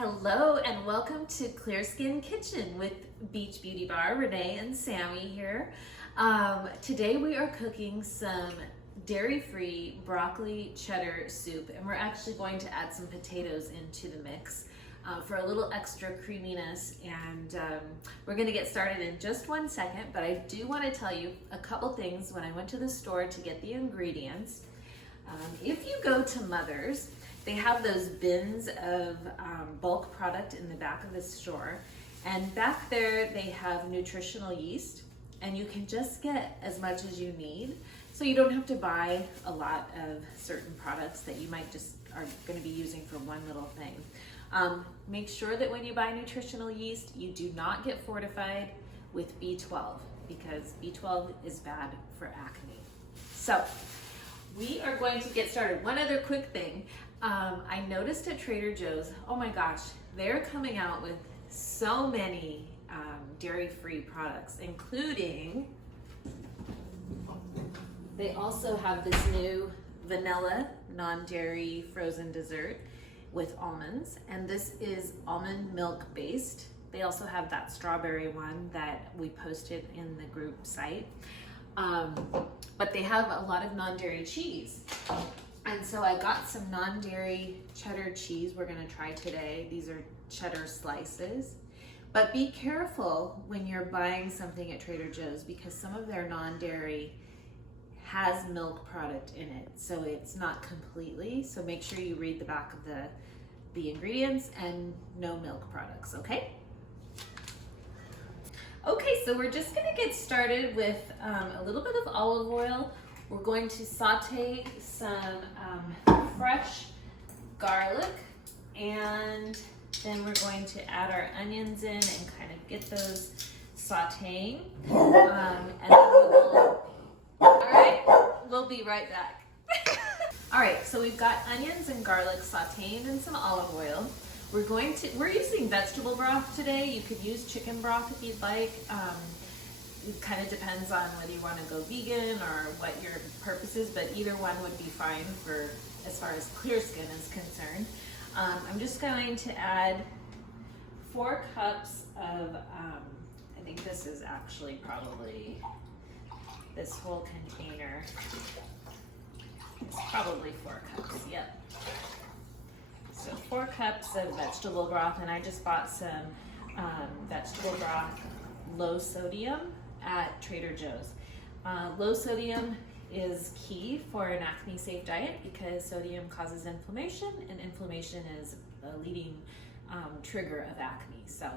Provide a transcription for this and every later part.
Hello and welcome to Clear Skin Kitchen with Beach Beauty Bar. Renee and Sammy here. Today we are cooking some dairy-free broccoli cheddar soup, and we're actually going to add some potatoes into the mix for a little extra creaminess. And we're going to get started in just 1 second, but I do want to tell you a couple things. When I went to the store to get the ingredients, if you go to Mother's, they have those bins of bulk product in the back of the store, and back there they have nutritional yeast, and you can just get as much as you need, so you don't have to buy a lot of certain products that you might just are going to be using for one little thing. Make sure that when you buy nutritional yeast, you do not get fortified with B12, because B12 is bad for acne. So we are going to get started. One other quick thing. I noticed at Trader Joe's, oh my gosh, they're coming out with so many dairy-free products, including, they also have this new vanilla non-dairy frozen dessert with almonds, and this is almond milk based. They also have that strawberry one that we posted in the group site, but they have a lot of non-dairy cheese. And so I got some non-dairy cheddar cheese we're gonna try today. These are cheddar slices. But be careful when you're buying something at Trader Joe's, because some of their non-dairy has milk product in it. So it's not completely, so make sure you read the back of the ingredients, and no milk products, okay? Okay, so we're just gonna get started with a little bit of olive oil. We're going to saute some fresh garlic, and then we're going to add our onions in and kind of get those sauteing. And then all right, we'll be right back. All right, so we've got onions and garlic sauteing and some olive oil. We're using vegetable broth today. You could use chicken broth if you'd like. It kind of depends on whether you want to go vegan or what your purpose is, but either one would be fine for as far as clear skin is concerned. I'm just going to add 4 cups of, I think this is actually probably this whole container. It's probably 4 cups, yep. So 4 cups of vegetable broth, and I just bought some vegetable broth low sodium at Trader Joe's. Low sodium is key for an acne safe diet because sodium causes inflammation, and inflammation is a leading trigger of acne. So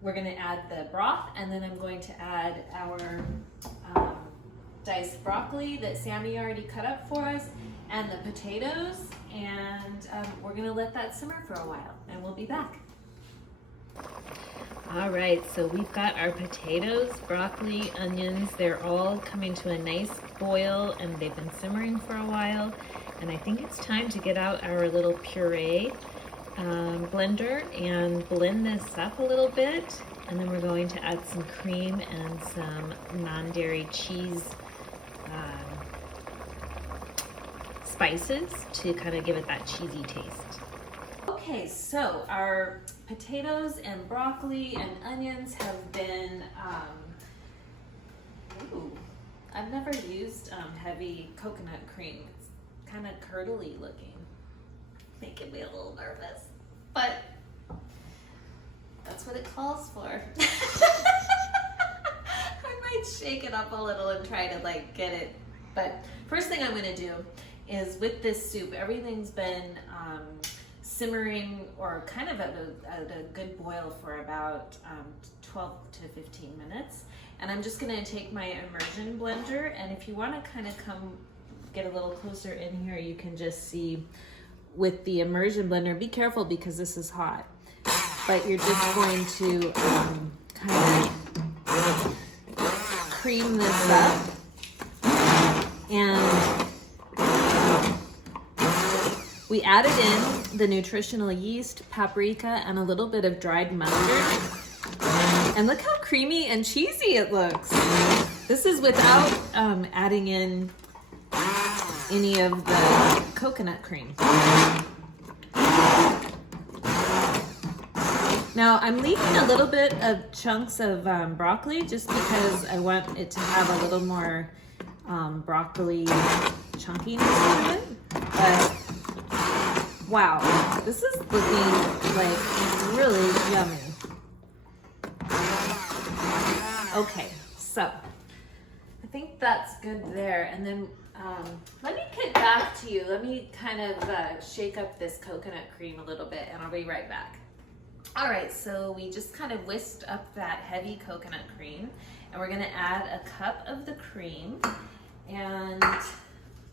we're going to add the broth, and then I'm going to add our diced broccoli that Sammy already cut up for us, and the potatoes, and we're going to let that simmer for a while, and we'll be back. All right, so we've got our potatoes, broccoli, onions. They're all coming to a nice boil, and they've been simmering for a while. And I think it's time to get out our little puree blender and blend this up a little bit. And then we're going to add some cream and some non-dairy cheese spices to kind of give it that cheesy taste. Okay, so our potatoes and broccoli and onions have been, I've never used heavy coconut cream. It's kind of curdly looking, making me a little nervous, but that's what it calls for. I might shake it up a little and try to get it, but first thing I'm gonna do is with this soup, everything's been simmering or kind of at a good boil for about 12 to 15 minutes. And I'm just gonna take my immersion blender, and if you wanna kind of come get a little closer in here, you can just see with the immersion blender, be careful because this is hot, but you're just going to kind of cream this up, and we added in the nutritional yeast, paprika, and a little bit of dried mustard. And look how creamy and cheesy it looks. This is without adding in any of the coconut cream. Now I'm leaving a little bit of chunks of broccoli just because I want it to have a little more broccoli chunkiness to it. But wow, this is looking like really yummy. Okay, so I think that's good there. And then let me get back to you. Let me kind of shake up this coconut cream a little bit and I'll be right back. All right, so we just kind of whisked up that heavy coconut cream and we're gonna add a cup of the cream and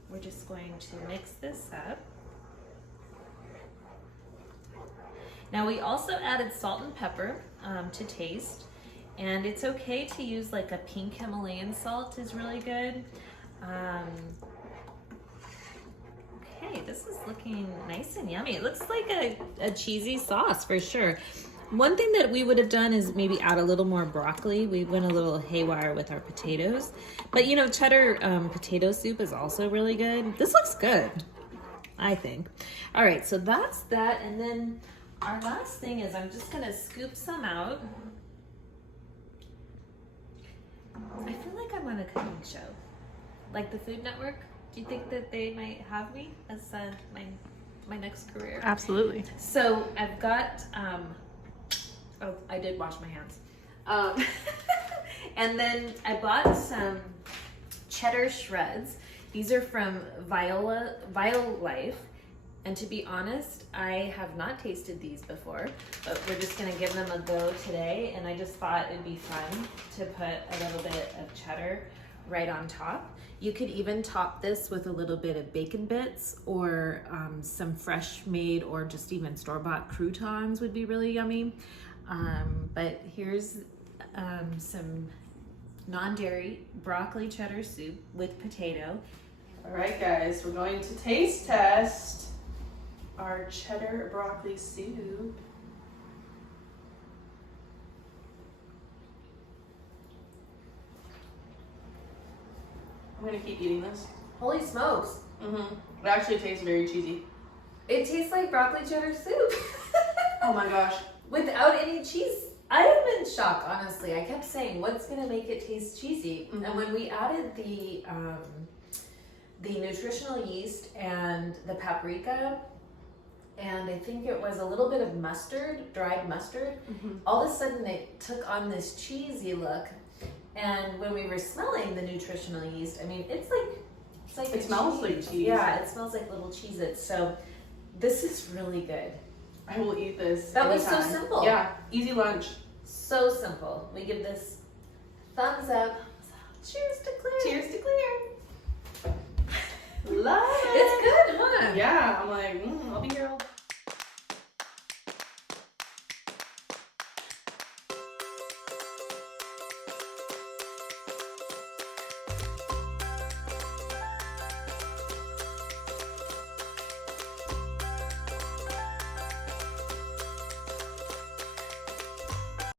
we're just going to mix this up. Now we also added salt and pepper to taste. And it's okay to use like a pink Himalayan salt is really good. Okay, this is looking nice and yummy. It looks like a cheesy sauce for sure. One thing that we would have done is maybe add a little more broccoli. We went a little haywire with our potatoes. But you know, cheddar potato soup is also really good. This looks good, I think. All right, so that's that. And then our last thing is I'm just gonna scoop some out. I feel like I'm on a cooking show, like the Food Network. Do you think that they might have me as my next career? Absolutely. So I've got, oh, I did wash my hands. And then I bought some cheddar shreds. These are from Violife. And to be honest, I have not tasted these before, but we're just gonna give them a go today. And I just thought it'd be fun to put a little bit of cheddar right on top. You could even top this with a little bit of bacon bits or some fresh made or just even store-bought croutons would be really yummy. But here's some non-dairy broccoli cheddar soup with potato. All right, guys, we're going to taste test our cheddar broccoli soup. I'm gonna keep eating this. Holy smokes. It actually tastes very cheesy. It tastes like broccoli cheddar soup. Oh my gosh. Without any cheese. I am in shock, honestly. I kept saying, what's gonna make it taste cheesy? And when we added the nutritional yeast and the paprika, and I think it was a little bit of mustard, dried mustard, all of a sudden it took on this cheesy look. And when we were smelling the nutritional yeast, I mean, it's like it smells like cheese. Yeah, it smells like little Cheez-Its. So this is really good. I will eat this. That was anytime. so simple. Yeah, easy lunch. So simple. We give this thumbs up. Cheers to clear. Cheers to clear. Love it. It's good, huh? Yeah, I'm like,